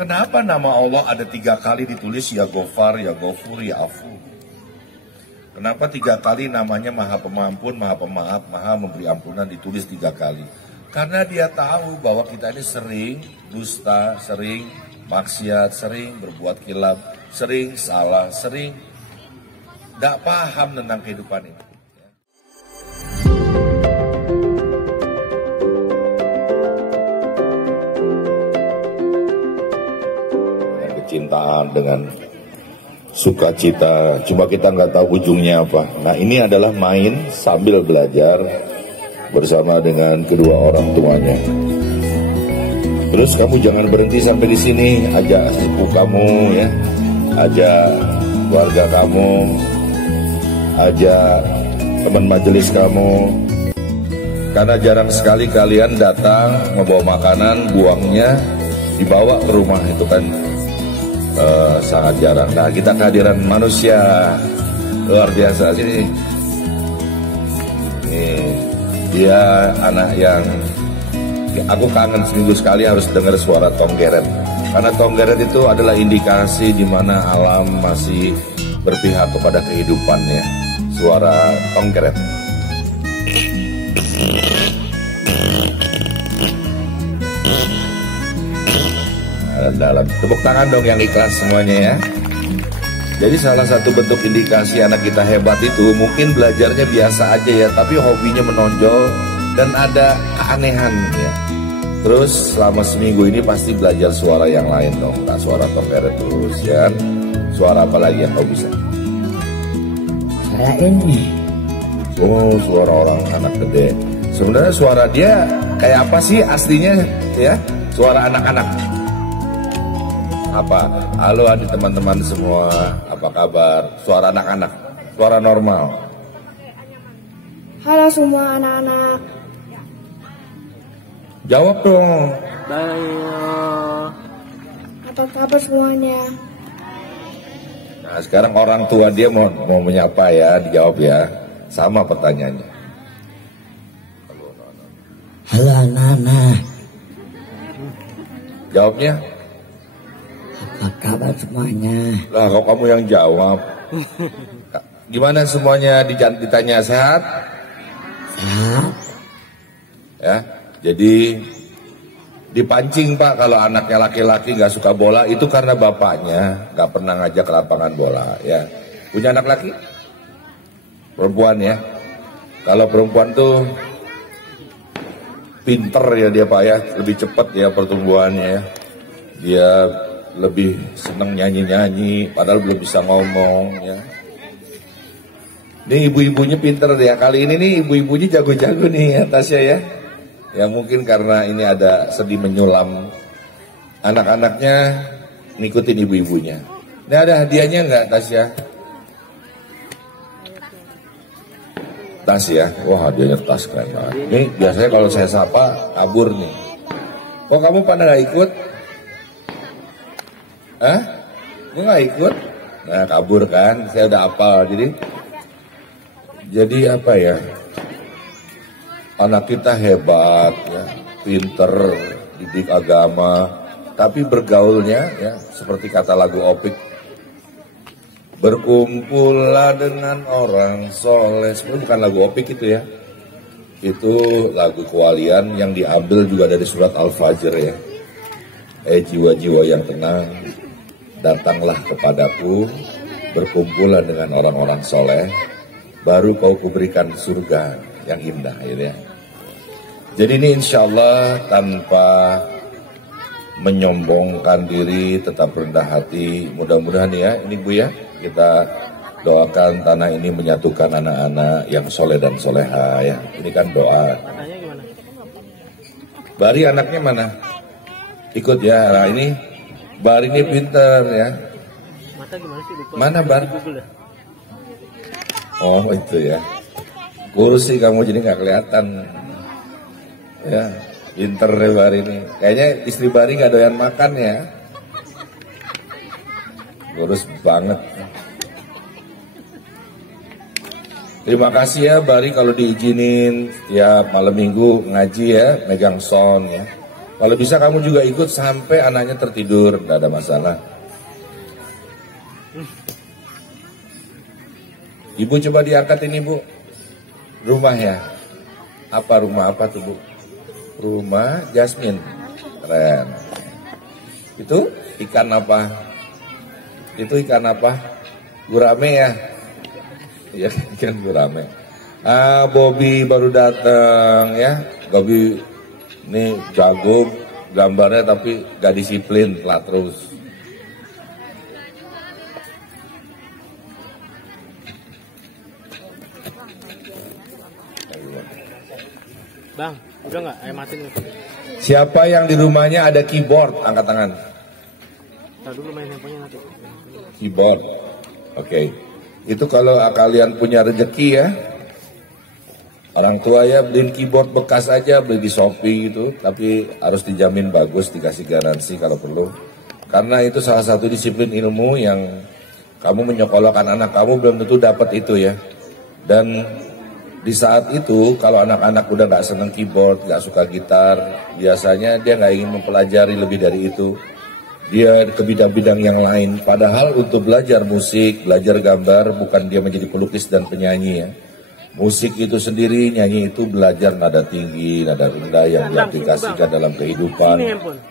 Kenapa nama Allah ada 3 kali ditulis ya Gofar, ya Gofur, ya Afu? Kenapa 3 kali namanya Maha Pemampun, Maha Pemaaf, Maha Memberi Ampunan ditulis 3 kali? Karena dia tahu bahwa kita ini sering dusta, sering maksiat, sering berbuat kilaf, sering salah, sering tidak paham tentang kehidupan ini. Kecintaan dengan sukacita, cuma kita nggak tahu ujungnya apa. Nah, ini adalah main sambil belajar bersama dengan kedua orang tuanya. Terus kamu jangan berhenti sampai di sini, ajak sepupu kamu ya, ajak keluarga kamu, ajak teman majelis kamu. Karena jarang sekali kalian datang membawa makanan, buangnya dibawa ke rumah, itu kan sangat jarang. Nah, kita kehadiran manusia luar biasa sini. Nih, dia anak yang aku kangen seminggu sekali harus dengar suara tonggeret. Karena tonggeret itu adalah indikasi di mana alam masih berpihak kepada kehidupannya. Suara tonggeret. Dalam tepuk tangan dong yang ikhlas semuanya ya. Jadi salah satu bentuk indikasi anak kita hebat itu mungkin belajarnya biasa aja ya, tapi hobinya menonjol dan ada keanehan ya. Terus selama seminggu ini pasti belajar suara yang lain dong, nggak suara tonggeret terus ya. Suara apa lagi yang kau bisa? Suara ini. Oh, suara orang anak gede. Sebenarnya suara dia kayak apa sih aslinya ya? Suara anak-anak. Apa? Halo adik teman-teman semua, apa kabar? Suara anak-anak, suara normal. Halo semua anak-anak. Jawab dong. Baik. Apa kabar semuanya? Nah, sekarang orang tua dia mau menyapa ya, dijawab ya. Sama pertanyaannya. Halo anak-anak. Jawabnya? Apa kabar semuanya? Lah, kok kamu yang jawab? Gimana semuanya ditanya sehat? Sehat. Ya, jadi dipancing Pak kalau anaknya laki-laki nggak suka bola itu karena bapaknya nggak pernah ngajak ke lapangan bola ya. Punya anak laki? Perempuan ya. Kalau perempuan tuh pinter ya dia Pak ya, lebih cepat ya pertumbuhannya ya. Dia lebih seneng nyanyi-nyanyi padahal belum bisa ngomong ya. Ini ibu-ibunya pinter ya. Kali ini nih ibu-ibunya jago-jago nih ya Tasya ya. Ya mungkin karena ini ada sedih menyulam. Anak-anaknya ngikutin ibu-ibunya. Ini ada hadiahnya nggak Tasya? Tas ya. Wah, hadiahnya tas keren banget. Ini biasanya kalau saya sapa kabur nih. Kok kamu pada nggak ikut? Hah? Gue nggak ikut? Nah, kabur kan? Saya udah hafal. Jadi apa ya? Anak kita hebat, ya, pinter, didik agama, tapi bergaulnya ya seperti kata lagu Opik. Berkumpullah dengan orang soleh. Sebenarnya bukan lagu Opik itu ya. Itu lagu kewalian yang diambil juga dari surat Al-Fajr ya. Jiwa-jiwa yang tenang, datanglah kepadaku, berkumpullah dengan orang-orang soleh, baru kau kuberikan surga yang indah gitu ya. Jadi ini insya Allah tanpa menyombongkan diri, tetap rendah hati, mudah-mudahan ya, ini Bu ya, kita doakan tanah ini menyatukan anak-anak yang soleh dan soleha ya. Ini kan doa. Bari anaknya mana? Ikut ya, nah ini Bar ini pinter ya. Mana Bar? Oh itu ya. Kursi kamu jadi nggak kelihatan. Ya, pinter deh Bar ini. Kayaknya istri Bari nggak doyan makan ya. Kurus banget. Terima kasih ya Bari kalau diizinin ya malam minggu ngaji ya, megang sound ya. Kalau bisa kamu juga ikut sampai anaknya tertidur, tidak ada masalah. Ibu coba diangkat ini Bu. Rumah ya. Apa rumah apa tuh Bu? Rumah Jasmine. Keren. Itu ikan apa? Itu ikan apa? Gurame ya? Iya ikan gurame. Ah Bobby baru datang ya. Bobby ini jago gambarnya tapi gak disiplin, telat terus. Bang, udah nggak? Ayo matiin. Siapa yang di rumahnya ada keyboard? Angkat tangan. Nah, dulu main handphonenya nanti. Keyboard. Oke. Itu kalau kalian punya rezeki ya. Orang tua ya beliin keyboard bekas aja, beli di Shopee gitu. Tapi harus dijamin bagus, dikasih garansi kalau perlu. Karena itu salah satu disiplin ilmu yang kamu menyekolahkan anak kamu belum tentu dapat itu ya. Dan di saat itu kalau anak-anak udah nggak seneng keyboard, nggak suka gitar, biasanya dia nggak ingin mempelajari lebih dari itu. Dia ke bidang-bidang yang lain. Padahal untuk belajar musik, belajar gambar, bukan dia menjadi pelukis dan penyanyi ya. Musik itu sendiri, nyanyi itu belajar nada tinggi, nada rendah yang diaplikasikan dalam kehidupan.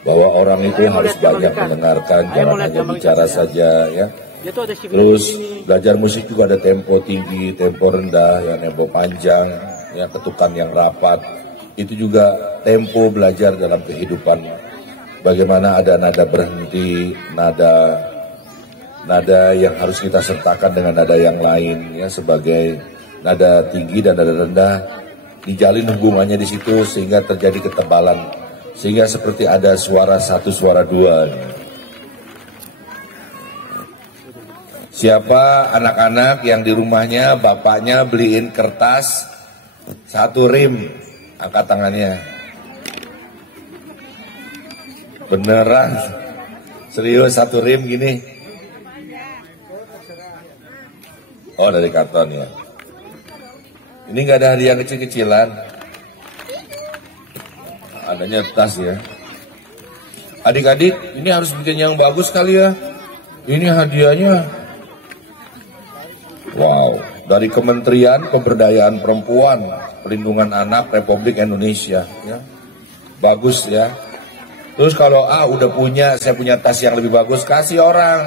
Bahwa orang itu harus banyak mendengarkan, jangan hanya bicara saja ya. Terus belajar musik juga ada tempo tinggi, tempo rendah, ya tempo panjang, ya ketukan yang rapat. Itu juga tempo belajar dalam kehidupan. Bagaimana ada nada berhenti, nada yang harus kita sertakan dengan nada yang lain, ya sebagai nada tinggi dan nada rendah dijalin hubungannya di situ sehingga terjadi ketebalan, sehingga seperti ada suara satu, suara dua. Siapa anak-anak yang di rumahnya bapaknya beliin kertas satu rim, angkat tangannya. Beneran, serius satu rim gini. Oh dari karton ya. Ini nggak ada hadiah kecil-kecilan. Adanya tas ya. Adik-adik, ini harus bikin yang bagus kali ya. Ini hadiahnya. Wow, dari Kementerian Pemberdayaan Perempuan, Perlindungan Anak Republik Indonesia. Ya. Bagus ya. Terus kalau udah punya, saya punya tas yang lebih bagus, kasih orang.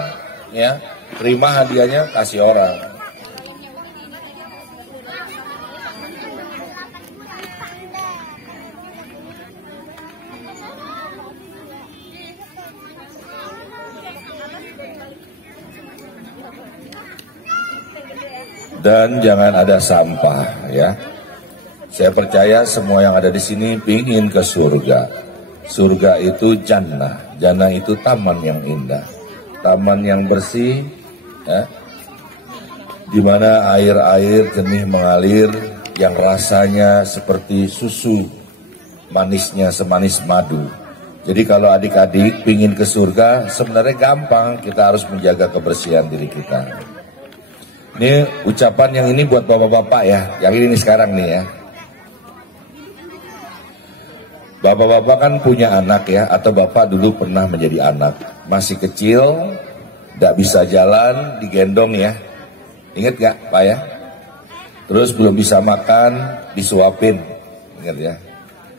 Ya, terima hadiahnya, kasih orang. Dan jangan ada sampah ya. Saya percaya semua yang ada di sini pingin ke surga. Surga itu jannah. Jannah itu taman yang indah, taman yang bersih ya. Di mana air-air jernih mengalir yang rasanya seperti susu, manisnya semanis madu. Jadi kalau adik-adik pingin ke surga sebenarnya gampang, kita harus menjaga kebersihan diri kita. Ini ucapan yang ini buat bapak-bapak ya, yang ini sekarang nih ya. Bapak-bapak kan punya anak ya, atau bapak dulu pernah menjadi anak. Masih kecil, tidak bisa jalan, digendong ya. Ingat gak Pak ya? Terus belum bisa makan, disuapin. Ingat ya?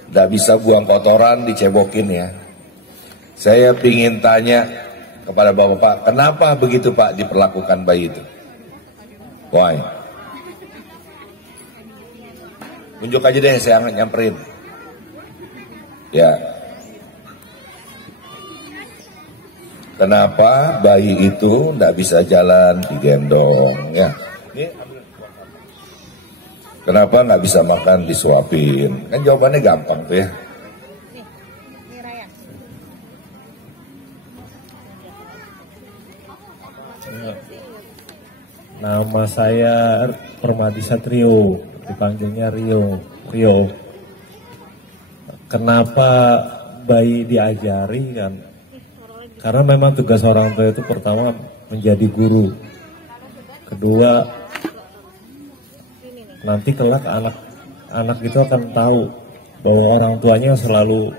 Tidak bisa buang kotoran, dicebokin ya. Saya pingin tanya kepada bapak-bapak, kenapa begitu Pak diperlakukan bayi itu? Why? Unjuk aja deh, saya nyamperin. Ya. Kenapa bayi itu tidak bisa jalan, digendong? Ya. Kenapa nggak bisa makan, disuapin? Kan jawabannya gampang tuh ya. Nama saya Permadi Satrio, dipanggilnya Rio. Kenapa bayi diajari kan? Karena memang tugas orang tua itu pertama menjadi guru. Kedua, nanti kelak anak itu akan tahu bahwa orang tuanya selalu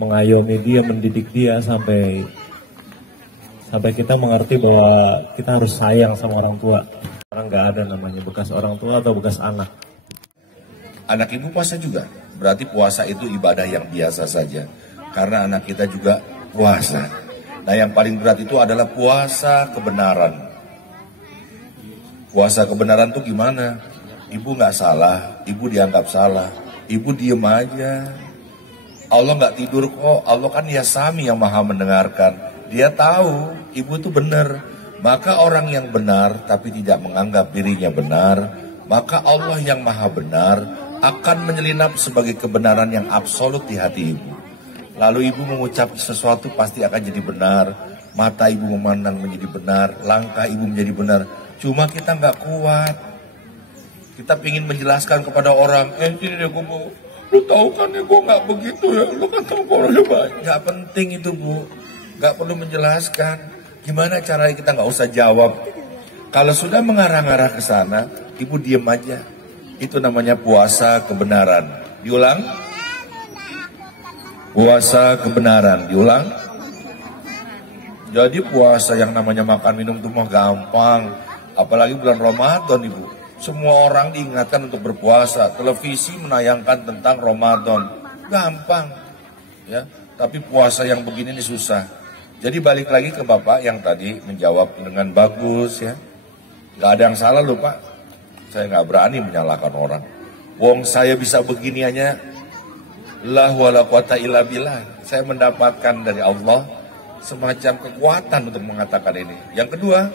mengayomi dia, mendidik dia sampai kita mengerti bahwa kita harus sayang sama orang tua. Orang nggak ada namanya bekas orang tua atau bekas anak. Anak ibu puasa juga, berarti puasa itu ibadah yang biasa saja. Karena anak kita juga puasa. Nah yang paling berat itu adalah puasa kebenaran. Puasa kebenaran itu gimana? Ibu nggak salah, ibu dianggap salah, ibu diem aja. Allah nggak tidur kok, Allah kan Yasami yang maha mendengarkan. Dia tahu ibu itu benar. Maka orang yang benar tapi tidak menganggap dirinya benar, maka Allah yang maha benar akan menyelinap sebagai kebenaran yang absolut di hati ibu. Lalu ibu mengucap sesuatu pasti akan jadi benar. Mata ibu memandang menjadi benar, langkah ibu menjadi benar. Cuma kita nggak kuat. Kita ingin menjelaskan kepada orang, ini deh gue mau, lu tahu kan ya gue nggak begitu ya, lu kan tahu orangnya banyak. Nggak penting itu bu, nggak perlu menjelaskan. Gimana caranya kita nggak usah jawab. Kalau sudah mengarah-arah ke sana, ibu diem aja. Itu namanya puasa kebenaran. Diulang. Puasa kebenaran. Diulang. Jadi puasa yang namanya makan minum itu mah gampang. Apalagi bulan Ramadan ibu. Semua orang diingatkan untuk berpuasa. Televisi menayangkan tentang Ramadan. Gampang. Ya. Tapi puasa yang begini ini susah. Jadi balik lagi ke Bapak yang tadi menjawab dengan bagus ya. Gak ada yang salah loh Pak. Saya gak berani menyalahkan orang. Wong saya bisa begini hanya la wala quwata illa billah. Saya mendapatkan dari Allah semacam kekuatan untuk mengatakan ini. Yang kedua,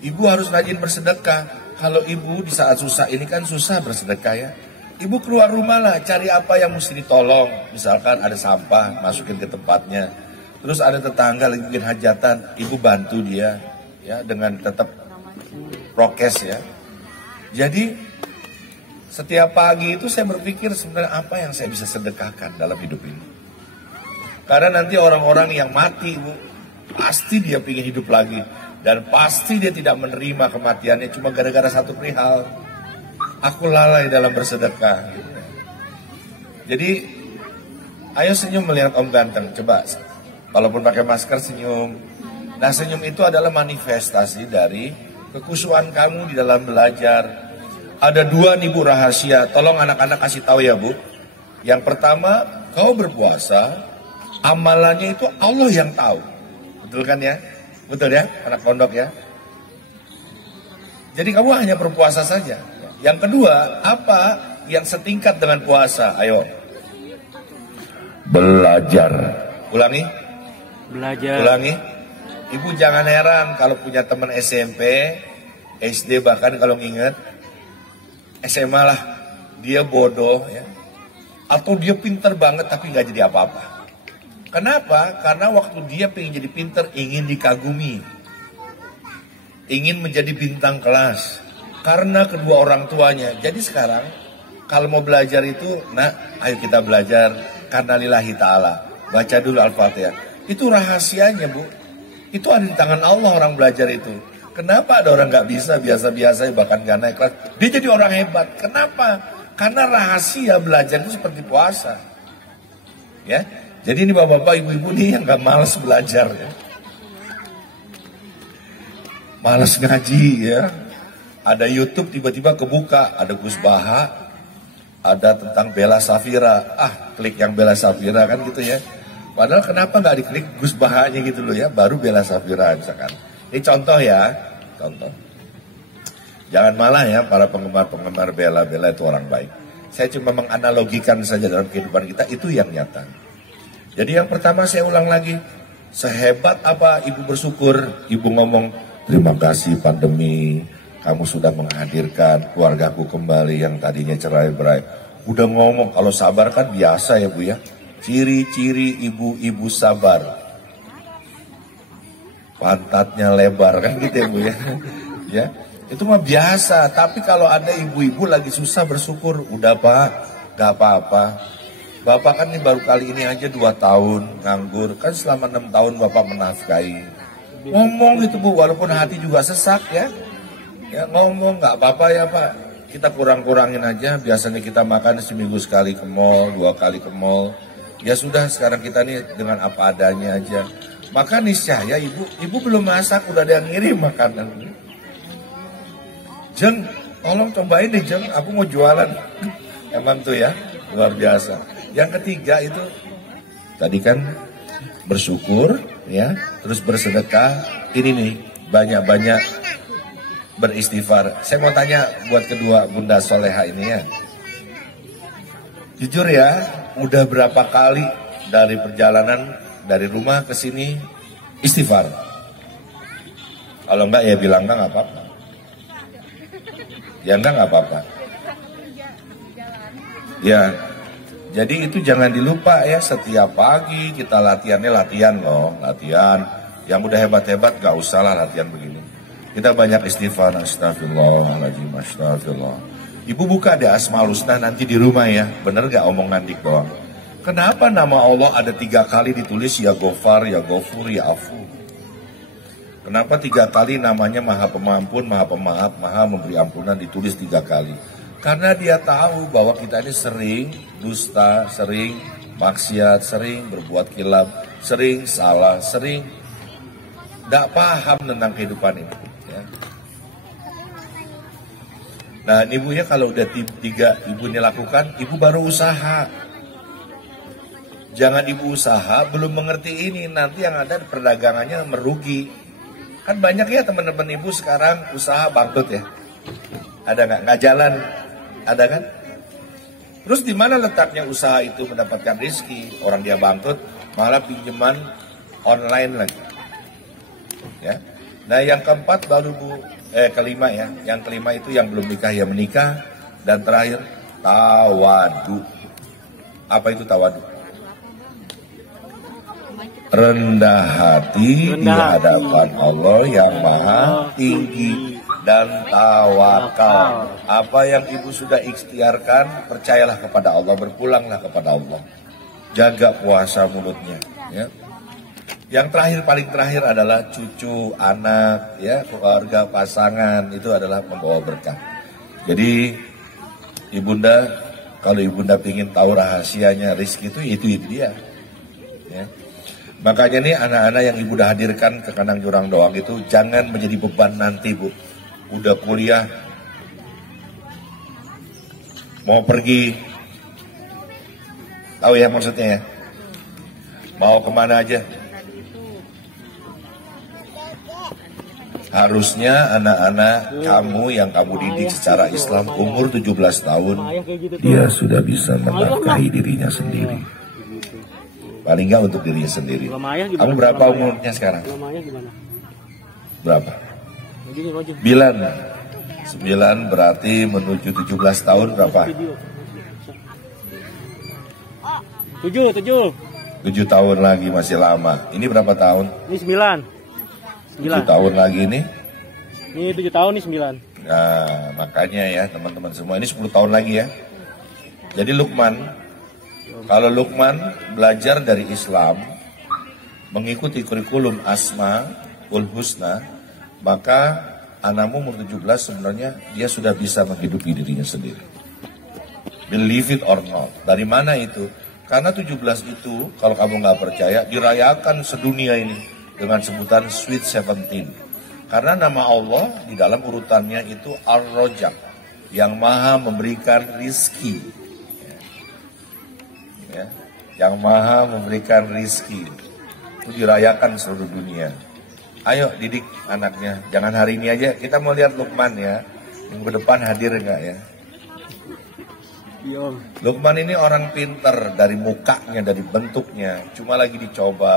ibu harus rajin bersedekah. Kalau ibu di saat susah ini kan susah bersedekah ya. Ibu keluar rumah lah, cari apa yang mesti ditolong. Misalkan ada sampah, masukin ke tempatnya. Terus ada tetangga lagi bikin hajatan, ibu bantu dia ya dengan tetap prokes ya. Jadi setiap pagi itu saya berpikir sebenarnya apa yang saya bisa sedekahkan dalam hidup ini. Karena nanti orang-orang yang mati ibu, pasti dia ingin hidup lagi. Dan pasti dia tidak menerima kematiannya cuma gara-gara satu perihal. Aku lalai dalam bersedekah. Jadi ayo senyum melihat Om ganteng, coba. Walaupun pakai masker senyum. Nah senyum itu adalah manifestasi dari kekusuhan kamu di dalam belajar. Ada dua nih Bu rahasia. Tolong anak-anak kasih tahu ya Bu. Yang pertama, kau berpuasa, amalannya itu Allah yang tahu. Betul kan ya? Betul ya anak pondok ya? Jadi kamu hanya berpuasa saja. Yang kedua, apa yang setingkat dengan puasa? Ayo. Belajar. Ulangi. Belajar. Ulangi. Ibu jangan heran kalau punya teman SMP, SD bahkan kalau nginget, SMA lah, dia bodoh ya. Atau dia pinter banget tapi nggak jadi apa-apa. Kenapa? Karena waktu dia pengen jadi pinter, ingin dikagumi. Ingin menjadi bintang kelas. Karena kedua orang tuanya. Jadi sekarang, kalau mau belajar itu, nah ayo kita belajar karena lillahi ta'ala. Baca dulu Al-Fatihah. Itu rahasianya Bu. Itu ada di tangan Allah orang belajar itu. Kenapa ada orang nggak bisa, biasa-biasa bahkan gak naik kelas. Dia jadi orang hebat. Kenapa? Karena rahasia belajar itu seperti puasa. Ya. Jadi ini bapak-bapak, ibu-ibu nih yang gak malas belajar ya. Malas ngaji ya. Ada YouTube tiba-tiba kebuka, ada Gus Baha, ada tentang Bella Safira. Klik yang Bella Safira kan gitu ya. Padahal kenapa nggak diklik Gus Bahanya gitu loh ya, baru Bella Safira misalkan. Ini contoh ya, contoh. Jangan malah ya para penggemar-penggemar Bella itu orang baik. Saya cuma menganalogikan saja dalam kehidupan kita, itu yang nyata. Jadi yang pertama saya ulang lagi, sehebat apa ibu bersyukur, ibu ngomong, terima kasih pandemi, kamu sudah menghadirkan keluargaku kembali yang tadinya cerai-berai. Udah ngomong, kalau sabar kan biasa ya Bu ya. Ciri-ciri ibu-ibu sabar, pantatnya lebar kan gitu ya Bu ya. Ya, itu mah biasa. Tapi kalau ada ibu-ibu lagi susah bersyukur, udah Pak, gak apa-apa. Bapak kan ini baru kali ini aja 2 tahun nganggur, kan selama 6 tahun Bapak menafkahi. Ngomong gitu Bu, walaupun hati juga sesak ya. Ya ngomong, gak apa-apa ya Pak. Kita kurang-kurangin aja, biasanya kita makan seminggu sekali ke mall, 2 kali ke mall. Ya sudah, sekarang kita nih dengan apa adanya aja. Maka niscaya ibu belum masak, udah ada yang ngirim makanan. Jeng, tolong cobain deh Jeng, aku mau jualan. Emang tuh ya, luar biasa. Yang ketiga itu, tadi kan bersyukur, ya, terus bersedekah. Ini nih, banyak-banyak beristighfar. Saya mau tanya buat kedua Bunda Soleha ini ya. Jujur ya, udah berapa kali dari perjalanan dari rumah ke sini istighfar? Kalau enggak ya bilang enggak apa-apa. Ya enggak apa-apa. Ya, jadi itu jangan dilupa ya, setiap pagi kita latihan loh, latihan. Yang udah hebat-hebat gak usah lah latihan begini. Kita banyak istighfar, astagfirullahaladzim, astagfirullah. Ibu buka deh Asmaul Husna nanti di rumah ya, bener gak omongan dik doang? Kenapa nama Allah ada 3 kali ditulis ya Gofar, ya Gofur, ya Afu? Kenapa 3 kali namanya Maha Pemampun, Maha Pemaaf, Maha Memberi Ampunan ditulis 3 kali? Karena dia tahu bahwa kita ini sering dusta, sering maksiat, sering berbuat kilap, sering salah, sering tidak paham tentang kehidupan ini. Ya. Nah ibunya kalau udah 3 ibunya lakukan, ibu baru usaha. Jangan ibu usaha, belum mengerti ini, nanti yang ada perdagangannya merugi. Kan banyak ya teman-teman ibu sekarang usaha bangkrut ya. Ada nggak jalan? Ada kan? Terus di mana letaknya usaha itu mendapatkan rezeki? Orang dia bangkrut, malah pinjaman online lagi. Ya. Nah yang keempat baru kelima ya. Yang kelima itu yang belum nikah ya menikah. Dan terakhir tawadu. Apa itu tawadu? Rendah hati di hadapan Allah yang maha tinggi. Dan tawakal. Apa yang ibu sudah ikhtiarkan, percayalah kepada Allah, berpulanglah kepada Allah. Jaga puasa mulutnya. Ya. Yang terakhir, paling terakhir adalah cucu, anak, ya, keluarga, pasangan, itu adalah membawa berkah. Jadi ibunda, kalau ibunda ingin tahu rahasianya rezeki itu dia. Ya. Makanya nih anak-anak yang ibu udah hadirkan ke kandang jurang doang itu jangan menjadi beban nanti bu. Udah kuliah, mau pergi, tahu ya maksudnya ya, mau kemana aja. Harusnya anak-anak kamu yang kamu didik secara Islam umur 17 tahun, dia sudah bisa menafkahi dirinya sendiri. Paling nggak untuk dirinya sendiri. Kamu berapa umurnya sekarang? Berapa? 9 berarti menuju 17 tahun berapa? 7 tahun lagi, masih lama. Ini berapa tahun? Ini 9 tahun lagi nih. Ini 7 tahun, ini 9. Nah makanya ya teman-teman semua, ini 10 tahun lagi ya. Jadi Luqman, kalau Luqman belajar dari Islam, mengikuti kurikulum Asmaul Husna, maka anakmu umur 17 sebenarnya dia sudah bisa menghidupi dirinya sendiri. Believe it or not. Dari mana itu? Karena 17 itu kalau kamu nggak percaya dirayakan sedunia ini dengan sebutan Sweet 17. Karena nama Allah di dalam urutannya itu Ar-Rajaq, yang maha memberikan rizki. Ya. Yang maha memberikan rizki. Itu dirayakan seluruh dunia. Ayo didik anaknya, jangan hari ini aja. Kita mau lihat Luqman ya, minggu depan hadir enggak ya? Luqman ini orang pinter dari mukanya, dari bentuknya. Cuma lagi dicoba,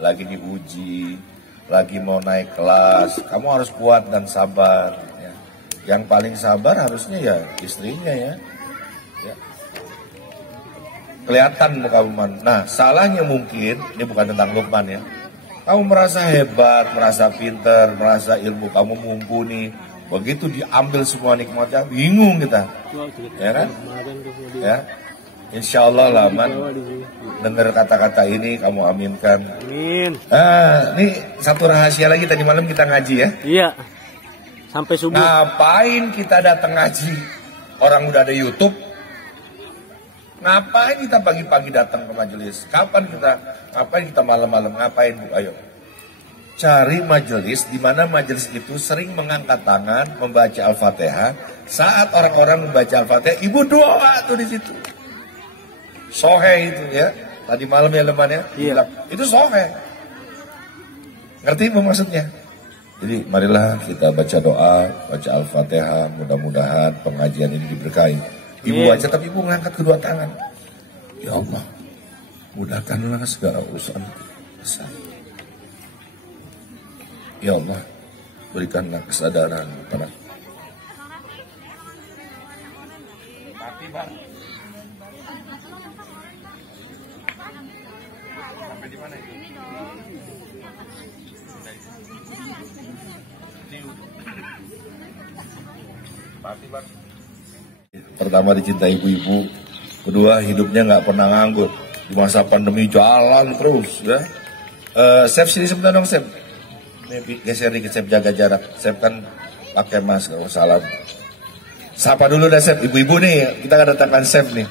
lagi diuji, lagi mau naik kelas. Kamu harus kuat dan sabar. Ya. Yang paling sabar harusnya ya istrinya ya. Ya. Kelihatan muka Luqman. Nah salahnya mungkin, ini bukan tentang Luqman ya. Kamu merasa hebat, merasa pinter, merasa ilmu kamu mumpuni. Begitu diambil semua nikmatnya, bingung kita. Ya kan? Ya. Insya Allah Laman dengar kata-kata ini kamu aminkan. Amin. Ini satu rahasia lagi, tadi malam kita ngaji ya. Iya. Sampai subuh. Ngapain kita datang ngaji? Orang udah ada YouTube. Ngapain kita pagi-pagi datang ke majelis? Ngapain kita malam-malam? Ngapain Bu? Ayo. Cari majelis di mana majelis itu sering mengangkat tangan, membaca Al-Fatihah. Saat orang-orang membaca Al-Fatihah, ibu doa tuh di situ. Sohe itu ya. Tadi malam ya leman ya. Iya. Itu sohe. Ngerti Bu maksudnya? Jadi marilah kita baca doa, baca Al-Fatihah. Mudah-mudahan pengajian ini diberkahi. Ibu baca tapi ibu mengangkat kedua tangan. Ya Allah, mudahkanlah segala urusan besar. Ya Allah, berikanlah kesadaran pada pertama dicintai ibu-ibu, kedua hidupnya nggak pernah nganggur, di masa pandemi jalan terus ya. Chef sini sebentar dong Chef, ini geser dikit Chef, jaga jarak Chef, kan pakai masker. Salam, sapa dulu dah Chef, ibu-ibu nih kita kedatangan Chef nih.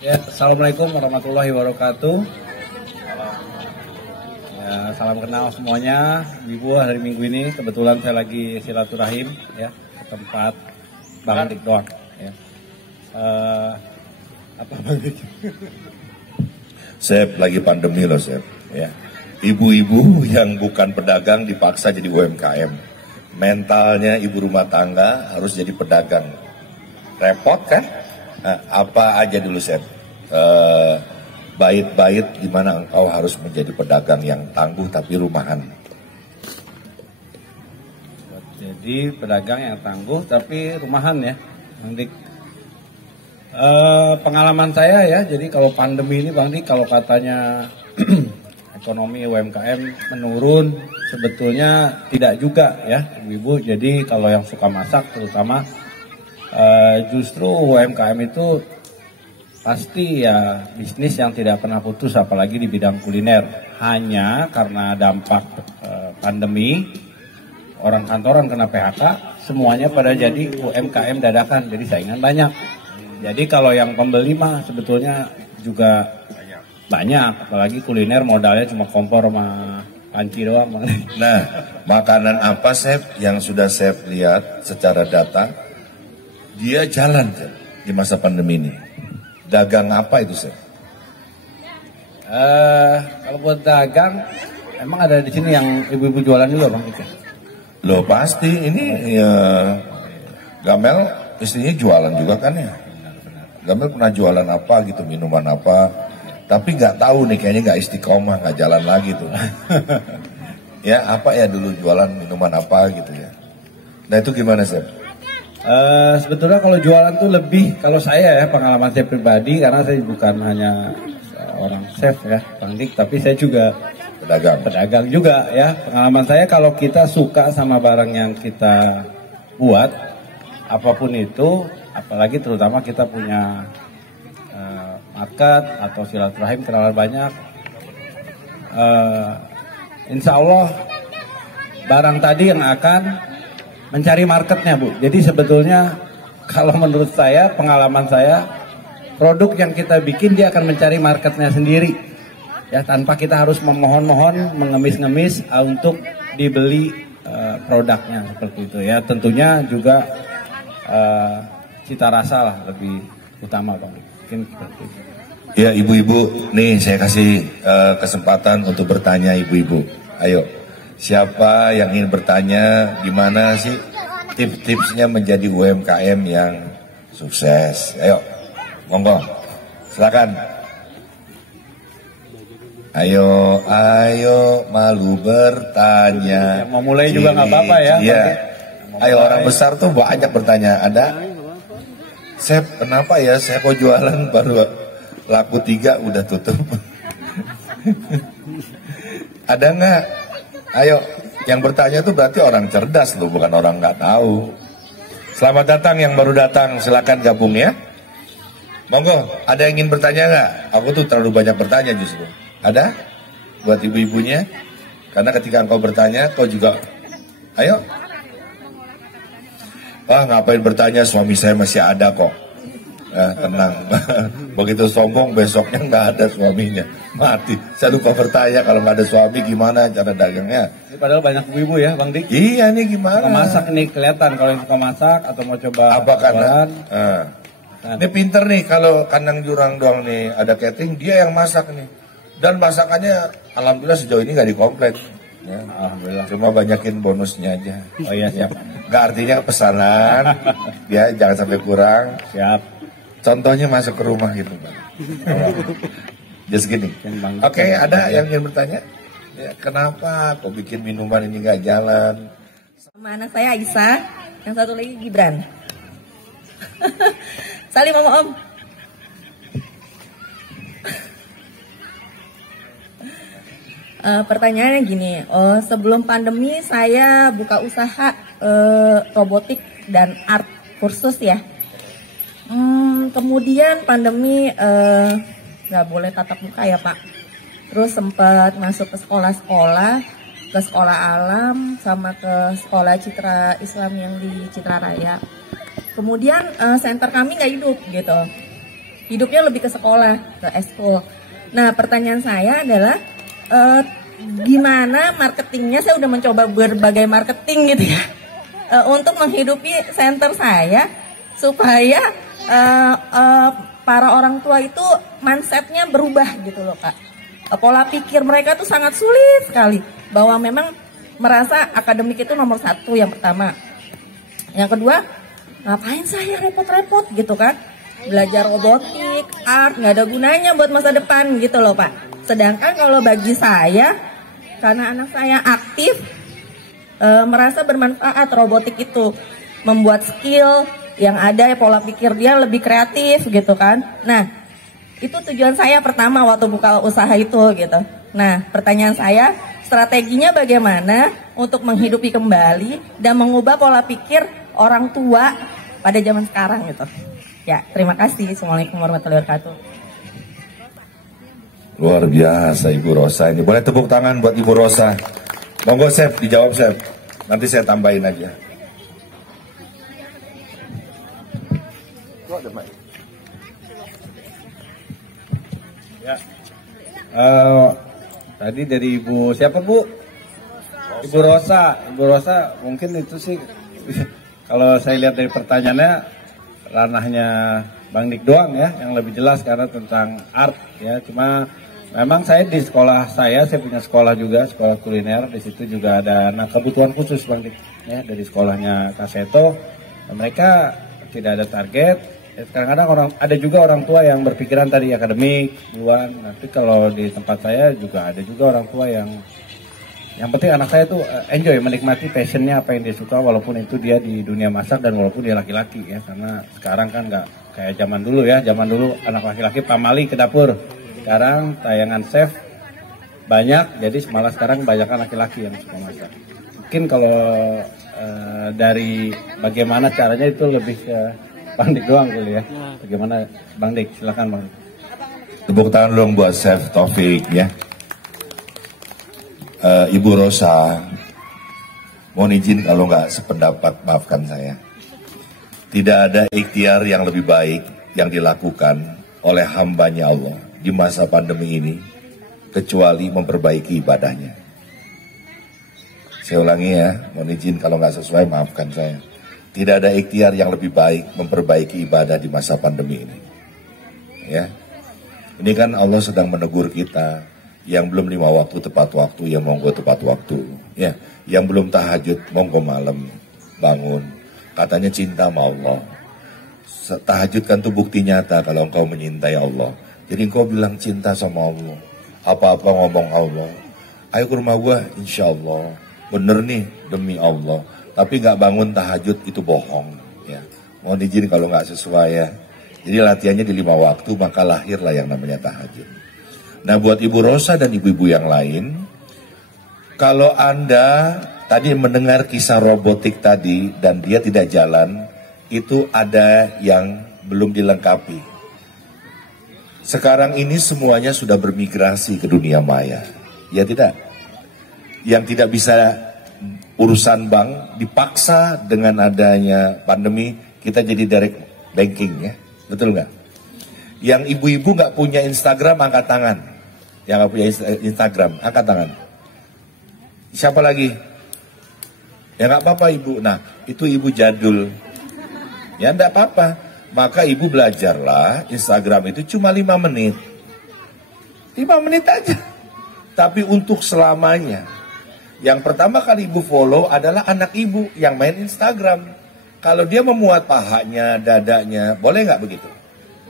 Ya, assalamualaikum warahmatullahi wabarakatuh. Ya, salam kenal semuanya. Ibu, hari Minggu ini kebetulan saya lagi silaturahim ya ke tempat Bang Dik doang. Ya. Apa Bang Dik? Chef lagi pandemi loh Chef. Ya. Ibu-ibu yang bukan pedagang dipaksa jadi UMKM. Mentalnya ibu rumah tangga harus jadi pedagang. Repot kan? Nah, apa aja dulu Chef? Bait-bait gimana engkau harus menjadi pedagang yang tangguh tapi rumahan. Jadi pedagang yang tangguh tapi rumahan ya, Bang Dik. Pengalaman saya ya, jadi kalau pandemi ini Bang Dik, kalau katanya ekonomi UMKM menurun, sebetulnya tidak juga ya Ibu. Jadi kalau yang suka masak terutama justru UMKM itu pasti ya bisnis yang tidak pernah putus, apalagi di bidang kuliner. Hanya karena dampak pandemi, orang kantoran kena PHK, semuanya pada jadi UMKM dadakan, jadi saingan banyak. Jadi kalau yang pembeli mah sebetulnya juga banyak, apalagi kuliner modalnya cuma kompor sama panci doang Bang. Nah, makanan apa Chef yang sudah Chef lihat secara data dia jalan Chef, di masa pandemi ini? Dagang apa itu Chef? Kalau buat dagang, emang ada di sini yang ibu-ibu jualan juga Bang Dik? Loh pasti ini ya, Gamel istrinya jualan juga kan ya. Gamel pernah jualan apa gitu, minuman apa. Tapi nggak tahu nih, kayaknya nggak istiqomah, nggak jalan lagi tuh. Ya apa ya dulu jualan minuman apa gitu ya. Nah itu gimana Chef? Sebetulnya kalau jualan tuh lebih, kalau saya ya pengalaman saya pribadi, karena saya bukan hanya orang chef ya Bang Dik, tapi saya juga pedagang juga ya. Pengalaman saya kalau kita suka sama barang yang kita buat, apapun itu, apalagi terutama kita punya market atau silaturahim kenalan banyak, insya Allah barang tadi yang akan mencari marketnya Bu. Jadi sebetulnya kalau menurut saya, pengalaman saya, produk yang kita bikin dia akan mencari marketnya sendiri ya, tanpa kita harus memohon-mohon, mengemis-ngemis untuk dibeli produknya seperti itu ya. Tentunya juga cita rasa lah lebih utama Bang. Mungkin seperti itu. Ya ibu-ibu, nih saya kasih kesempatan untuk bertanya ibu-ibu. Ayo, siapa yang ingin bertanya gimana sih tips-tipsnya menjadi UMKM yang sukses? Ayo, monggo, silakan. Ayo, malu bertanya. Yang mau mulai juga nggak apa-apa ya. Iya. Ayo orang besar tuh banyak bertanya. Ada? Chef, kenapa ya saya kok jualan baru laku 3 udah tutup? Ada nggak? Ayo, yang bertanya tuh berarti orang cerdas loh, bukan orang nggak tahu. Selamat datang yang baru datang, silakan gabung ya. Monggo, ada yang ingin bertanya nggak? Aku tuh terlalu banyak bertanya justru. Ada? Buat ibu-ibunya? Karena ketika engkau bertanya, kau juga, ayo. Wah, ngapain bertanya, suami saya masih ada kok. Nah, tenang. Begitu sombong besoknya nggak ada suaminya, mati. Saya lupa bertanya kalau nggak ada suami gimana cara dagangnya. Ini padahal banyak ibu-ibu ya Bang Dik. Iya nih gimana? Suka masak nih kelihatan kalau yang suka masak atau mau coba Apa karena? jualan. Ini pinter nih kalau kandang jurang doang nih ada catering dia yang masak nih. Dan masakannya alhamdulillah sejauh ini nggak dikomplain. Ya, Alhamdulillah. cuma banyakin bonusnya aja. Oh iya siap. Nggak artinya pesanan, ya jangan sampai kurang. Siap. Contohnya masuk ke rumah gitu, Bang. Just gini. Oke, ada yang ingin bertanya? Ya, kenapa kok bikin minuman ini nggak jalan? Sama anak saya Aisyah, yang satu lagi Gibran. Salim sama Om. Pertanyaannya gini, sebelum pandemi saya buka usaha robotik dan art kursus ya. Kemudian pandemi nggak boleh tatap muka ya Pak. Terus sempat masuk ke sekolah-sekolah, ke sekolah alam sama ke sekolah Citra Islam yang di Citra Raya. Kemudian center kami nggak hidup gitu. Hidupnya lebih ke sekolah, ke eskul. Nah pertanyaan saya adalah gimana marketingnya? Saya udah mencoba berbagai marketing gitu ya untuk menghidupi center saya supaya para orang tua itu mindsetnya berubah gitu loh Kak. Pola pikir mereka tuh sangat sulit sekali bahwa memang merasa akademik itu nomor satu yang pertama. Yang kedua, ngapain saya repot-repot gitu kan? Belajar robotik, art, nggak ada gunanya buat masa depan gitu loh Pak. Sedangkan kalau bagi saya, karena anak saya aktif, merasa bermanfaat robotik itu, membuat skill yang ada pola pikir dia lebih kreatif gitu kan. Nah itu tujuan saya pertama waktu buka usaha itu gitu. Nah pertanyaan saya, strateginya bagaimana untuk menghidupi kembali dan mengubah pola pikir orang tua pada zaman sekarang gitu. Ya terima kasih. Assalamualaikum warahmatullahi wabarakatuh. Luar biasa Ibu Rosa ini. Boleh tepuk tangan buat Ibu Rosa. Monggo Chef, dijawab Chef. Nanti saya tambahin aja. Ya. Tadi dari Ibu siapa Bu? Ibu Rosa. Ibu Rosa mungkin itu sih kalau saya lihat dari pertanyaannya ranahnya Bang Dik doang ya yang lebih jelas karena tentang art ya. Cuma memang saya di sekolah saya punya sekolah juga, sekolah kuliner. Di situ juga ada anak kebutuhan khusus Bang Dik ya dari sekolahnya Kaseto. Mereka tidak ada target. Kadang-kadang ada juga orang tua yang berpikiran tadi akademik duluan. Nanti kalau di tempat saya juga ada juga orang tua yang penting anak saya tuh enjoy, menikmati passionnya apa yang dia suka walaupun itu dia di dunia masak dan walaupun dia laki-laki ya. Karena sekarang kan nggak kayak zaman dulu ya. Zaman dulu anak laki-laki pamali ke dapur. Sekarang tayangan chef banyak, jadi malah sekarang banyak laki-laki yang suka masak. Mungkin kalau dari bagaimana caranya itu lebih ke Bang Dik doang dulu ya. Bagaimana Bang Dik? Silakan Bang. Tepuk tangan dong buat Chef Taufik ya. Ibu Rosa, mohon izin kalau nggak sependapat, maafkan saya. Tidak ada ikhtiar yang lebih baik yang dilakukan oleh hambanya Allah di masa pandemi ini kecuali memperbaiki ibadahnya. Saya ulangi ya, mohon izin kalau nggak sesuai, maafkan saya. Tidak ada ikhtiar yang lebih baik memperbaiki ibadah di masa pandemi ini. Ya, ini kan Allah sedang menegur kita. Yang belum 5 waktu tepat waktu, ya monggo tepat waktu. Ya, yang belum tahajud, monggo malam bangun. Katanya cinta sama Allah. Tahajud kan itu bukti nyata kalau engkau menyintai Allah. Jadi engkau bilang cinta sama Allah. Apa-apa ngomong Allah. Ayo ke rumah gua, insya Allah. Bener nih, demi Allah. Tapi nggak bangun tahajud itu bohong. Ya, mohon izin kalau nggak sesuai ya. Jadi latihannya di 5 waktu, maka lahirlah yang namanya tahajud. Nah buat Ibu Rosa dan ibu-ibu yang lain, kalau Anda tadi mendengar kisah robotik tadi dan dia tidak jalan, itu ada yang belum dilengkapi. Sekarang ini semuanya sudah bermigrasi ke dunia maya, ya tidak? Yang tidak bisa urusan bank dipaksa dengan adanya pandemi, kita jadi direct banking ya. Betul nggak? Yang ibu-ibu nggak punya Instagram, angkat tangan. Yang nggak punya Instagram, angkat tangan. Siapa lagi? Ya nggak apa-apa ibu. Nah, itu ibu jadul. Ya nggak apa-apa. Maka ibu belajarlah Instagram itu cuma 5 menit. 5 menit aja. Tapi untuk selamanya. Yang pertama kali ibu follow adalah anak ibu yang main Instagram. Kalau dia memuat pahanya, dadanya, boleh nggak begitu?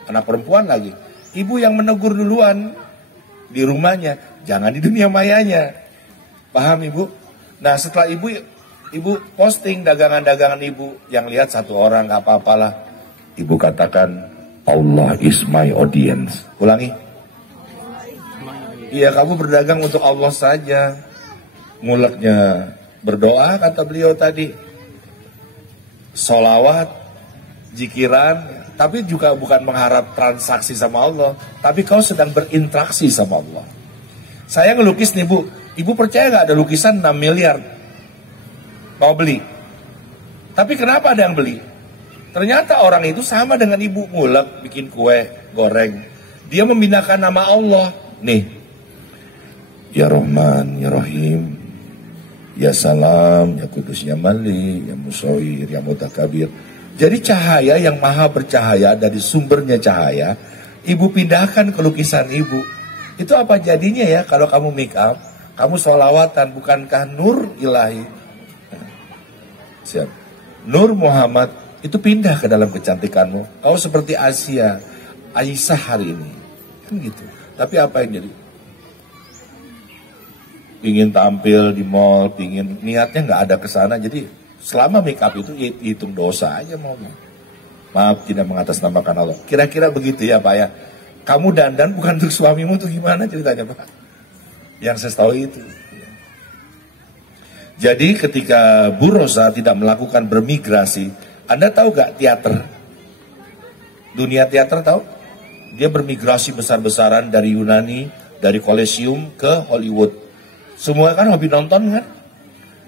Anak perempuan lagi. Ibu yang menegur duluan di rumahnya, jangan di dunia mayanya. Paham ibu? Nah setelah ibu posting dagangan-dagangan ibu, yang lihat 1 orang nggak apa-apalah. Ibu katakan, Allah is my audience. Ulangi. Iya, kamu berdagang untuk Allah saja. Muleknya berdoa, kata beliau tadi. Sholawat, jikiran, tapi juga bukan mengharap transaksi sama Allah, tapi kau sedang berinteraksi sama Allah. Saya ngelukis nih bu, ibu percaya gak ada lukisan 6 miliar? Mau beli? Tapi kenapa ada yang beli? Ternyata orang itu sama dengan ibu, ngulek, bikin kue, goreng. Dia membinakan nama Allah. Nih, Ya Rahman, Ya Rahim, Ya Salam, Ya Kudus, Ya Malik, Ya Musawir, Ya Mutakabir. Jadi cahaya yang maha bercahaya dari sumbernya cahaya, ibu pindahkan ke lukisan ibu. Itu apa jadinya ya kalau kamu make up, kamu sholawatan, bukankah nur ilahi? Siap. Nur Muhammad itu pindah ke dalam kecantikanmu. Kau seperti Aisyah hari ini. Kan gitu. Tapi apa yang jadi? Pingin tampil di mall, pingin, niatnya nggak ada kesana. Jadi selama make up itu hitung dosa aja mau. Maaf tidak mengatasnamakan Allah. Kira-kira begitu ya Pak ya. Kamu dandan bukan untuk suamimu, tuh gimana ceritanya Pak? Yang saya tahu itu. Jadi ketika Bu Rosa tidak melakukan bermigrasi, Anda tahu gak teater? Dunia teater tahu? Dia bermigrasi besar-besaran dari Yunani, dari Colosseum ke Hollywood. Semua kan hobi nonton kan?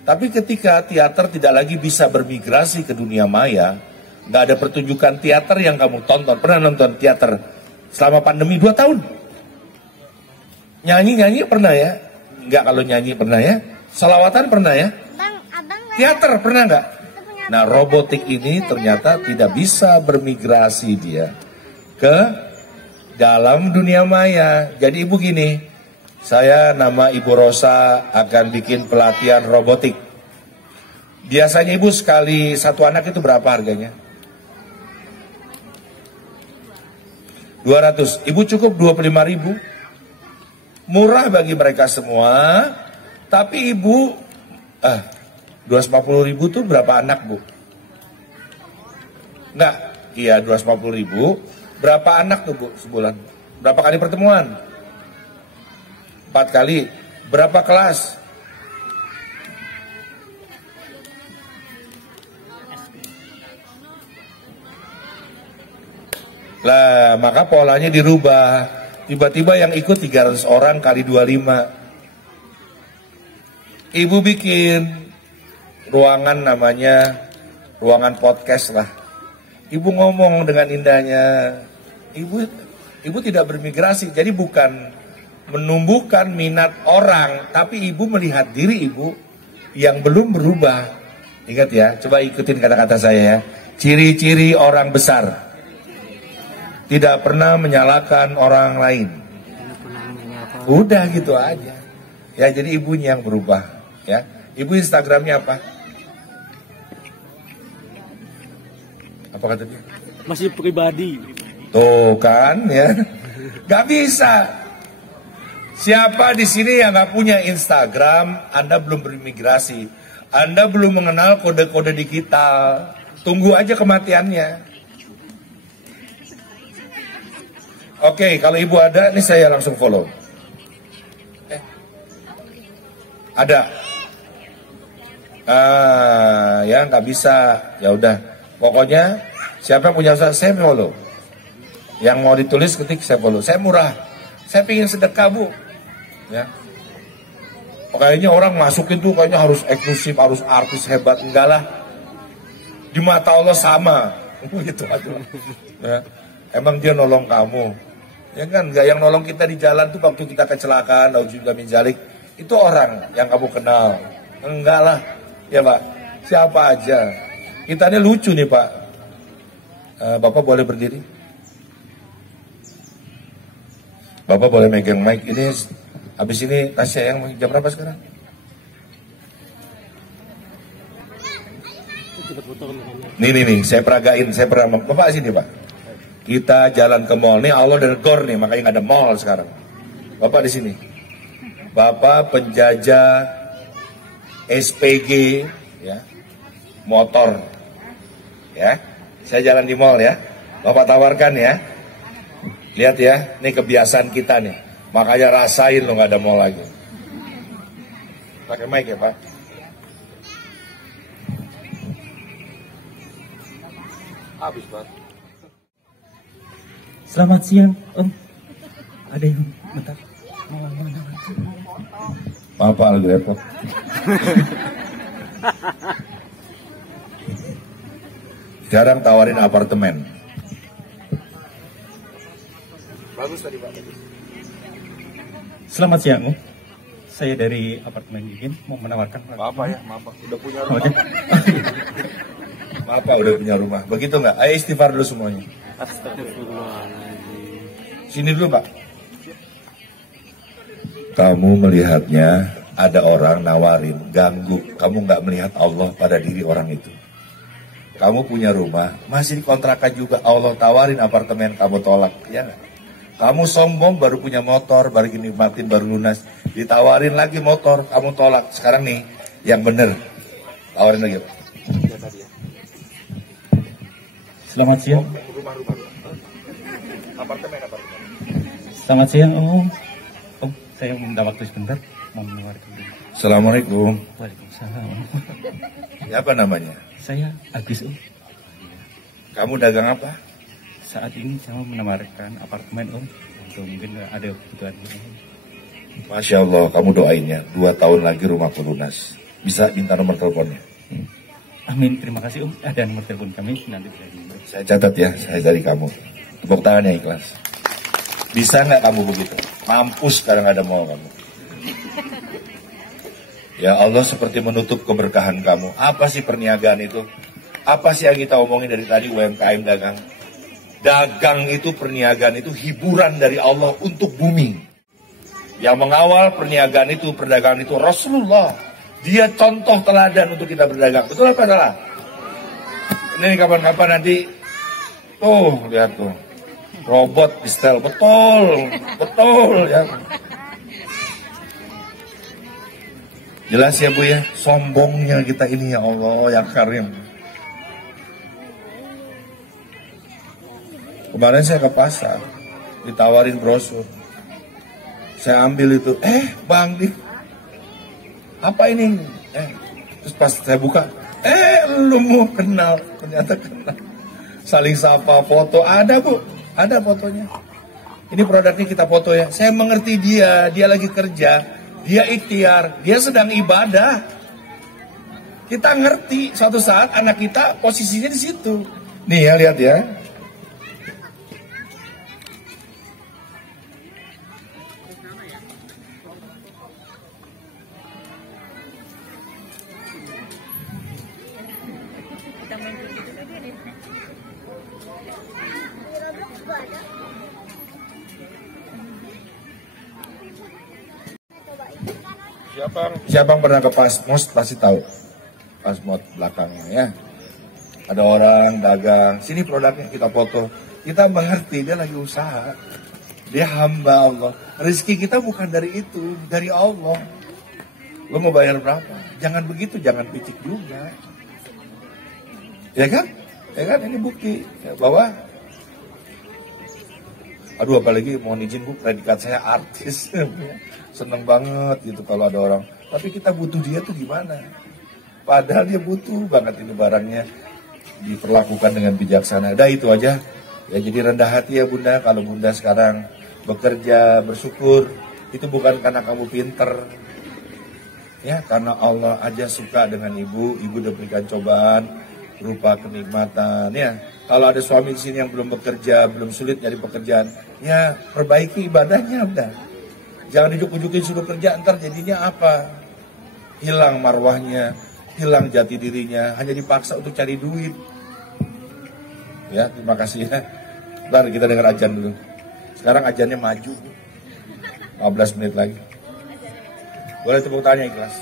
Tapi ketika teater tidak lagi bisa bermigrasi ke dunia maya, nggak ada pertunjukan teater yang kamu tonton. Pernah nonton teater selama pandemi 2 tahun? Nyanyi pernah ya? Nggak, kalau nyanyi pernah ya? Salawatan pernah ya? Teater pernah nggak? Nah robotik ini ternyata tidak bisa bermigrasi dia ke dalam dunia maya. Jadi ibu gini, saya nama Ibu Rosa akan bikin pelatihan robotik. Biasanya ibu sekali 1 anak itu berapa harganya? 200. Ibu cukup 25.000. Murah bagi mereka semua. Tapi ibu 250.000 tuh berapa anak bu? Enggak, iya 250.000. Berapa anak tuh bu sebulan? Berapa kali pertemuan? 4 kali. Berapa kelas? Lah, maka polanya dirubah. Tiba-tiba yang ikut 300 orang kali 25. Ibu bikin ruangan namanya ruangan podcast lah. Ibu ngomong dengan indahnya. Ibu tidak bermigrasi. Jadi bukan menumbuhkan minat orang, tapi ibu melihat diri ibu yang belum berubah. Ingat ya, coba ikutin kata-kata saya ya. Ciri-ciri orang besar. Tidak pernah menyalahkan orang lain. Udah gitu aja. Ya, jadi ibunya yang berubah. Ya, ibu Instagramnya apa? Apa kata dia? Masih pribadi. Tuh kan ya. Gak bisa. Siapa di sini yang gak punya Instagram, Anda belum berimigrasi. Anda belum mengenal kode-kode digital. Tunggu aja kematiannya. Oke, kalau ibu ada, ini saya langsung follow. Ada. Ya nggak bisa. Ya udah. Pokoknya siapa yang punya usaha saya follow. Yang mau ditulis ketik saya follow. Saya murah. Saya pingin sedekah bu. Ya. Kayaknya orang masukin tuh kayaknya harus eksklusif, harus artis hebat. Enggak lah. Di mata Allah sama. Gitu aja. Ya. Emang dia nolong kamu? Ya kan, nggak yang nolong kita di jalan tuh waktu kita kecelakaan, nauzubillah min dzalik, itu orang yang kamu kenal. Enggak lah, ya Pak. Siapa aja. Kita ini lucu nih Pak. Bapak boleh berdiri? Bapak boleh megang mic. Ini habis ini Tasya yang jam berapa sekarang? Nih, saya peragain, saya pernah, Bapak sini Pak. Kita jalan ke mall, nih Allah dan Gor nih, makanya nggak ada mall sekarang. Bapak di sini. Bapak penjajah SPG, ya, motor, ya. Saya jalan di mall ya, Bapak tawarkan ya. Lihat ya, ini kebiasaan kita nih. Makanya rasain lo nggak ada mall lagi. Pakai mic ya Pak. Habis Pak. Selamat siang, Om. Ada yang bentar. Papa lagi repot. Jarang tawarin apartemen. Bagus tadi Pak. Selamat siang, Om. Saya dari apartemen Gigin mau menawarkan. Maaf ya, maaf. Udah punya rumah. Okay. Maaf Pak, udah punya rumah. Begitu nggak? Ayo istighfar dulu semuanya. Astagfirullahaladzim. Sini dulu Pak. Kamu melihatnya ada orang nawarin, ganggu. Kamu nggak melihat Allah pada diri orang itu. Kamu punya rumah, masih dikontrakan juga. Allah tawarin apartemen, kamu tolak. Ya nggak? Kamu sombong, baru punya motor, baru nikmatin, baru lunas. Ditawarin lagi motor, kamu tolak. Sekarang nih, yang bener. Tawarin lagi Pak. Selamat siang. Rumah. Apartemen. Selamat siang, Om. Om, saya minta waktu sebentar mau menawarkan diri. Assalamualaikum. Waalaikumsalam. Siapa namanya? Saya Agus, Om. Kamu dagang apa? Saat ini saya menawarkan apartemen, Om. Untuk mungkin ada kebutuhan. Masya Allah, kamu doain ya. 2 tahun lagi rumahku lunas. Bisa minta nomor teleponnya? Amin, terima kasih, Om. Ada nomor telepon kami nanti bisa di. Saya catat ya, saya dari kamu. Tepuk tangan yang ikhlas. Bisa nggak kamu begitu? Mampus sekarang ada mau kamu. Ya Allah seperti menutup keberkahan kamu. Apa sih perniagaan itu? Apa sih yang kita omongin dari tadi UMKM dagang? Dagang itu, perniagaan itu hiburan dari Allah untuk bumi. Yang mengawal perniagaan itu, perdagangan itu Rasulullah. Dia contoh teladan untuk kita berdagang. Betul apa salah? Ini kapan-kapan nanti. Tuh, lihat tuh. Robot di setel. Betul ya. Jelas ya Bu ya, sombongnya kita ini ya Allah yang karim. Kemarin saya ke pasar, ditawarin brosur. Saya ambil itu, Bang Dik, apa ini? Terus pas saya buka, lu mau kenal, ternyata kenal. Saling sapa, foto, ada Bu, ada fotonya. Ini produknya kita foto ya. Saya mengerti dia lagi kerja, dia ikhtiar, dia sedang ibadah. Kita ngerti suatu saat anak kita posisinya di situ. Nih ya, lihat ya. Siapa yang pernah ke Pasmos pasti tahu. Pasmos belakangnya ya. Ada orang dagang, sini produknya kita foto. Kita mengerti dia lagi usaha. Dia hamba Allah. Rezeki kita bukan dari itu, dari Allah. Lo mau bayar berapa? Jangan begitu, jangan picik juga. Ya kan? Ya kan, ini bukti ya, bahwa aduh apalagi mohon izin Bu, predikat saya artis. Seneng banget gitu kalau ada orang. Tapi kita butuh dia tuh gimana? Padahal dia butuh banget ini barangnya. Diperlakukan dengan bijaksana. Udah itu aja. Ya jadi rendah hati ya Bunda. Kalau Bunda sekarang bekerja, bersyukur. Itu bukan karena kamu pinter. Ya karena Allah aja suka dengan ibu. Ibu udah berikan cobaan berupa kenikmatan. Ya Kalau ada suami di sini yang belum bekerja, belum sulit nyari pekerjaan, ya perbaiki ibadahnya udah. Jangan dijuk-jukin suruh kerja, ntar jadinya apa? Hilang marwahnya, hilang jati dirinya, hanya dipaksa untuk cari duit. Ya, terima kasih ya. Bentar kita dengar azan dulu. Sekarang azannya maju. 15 menit lagi. Boleh tepuk tangan ikhlas.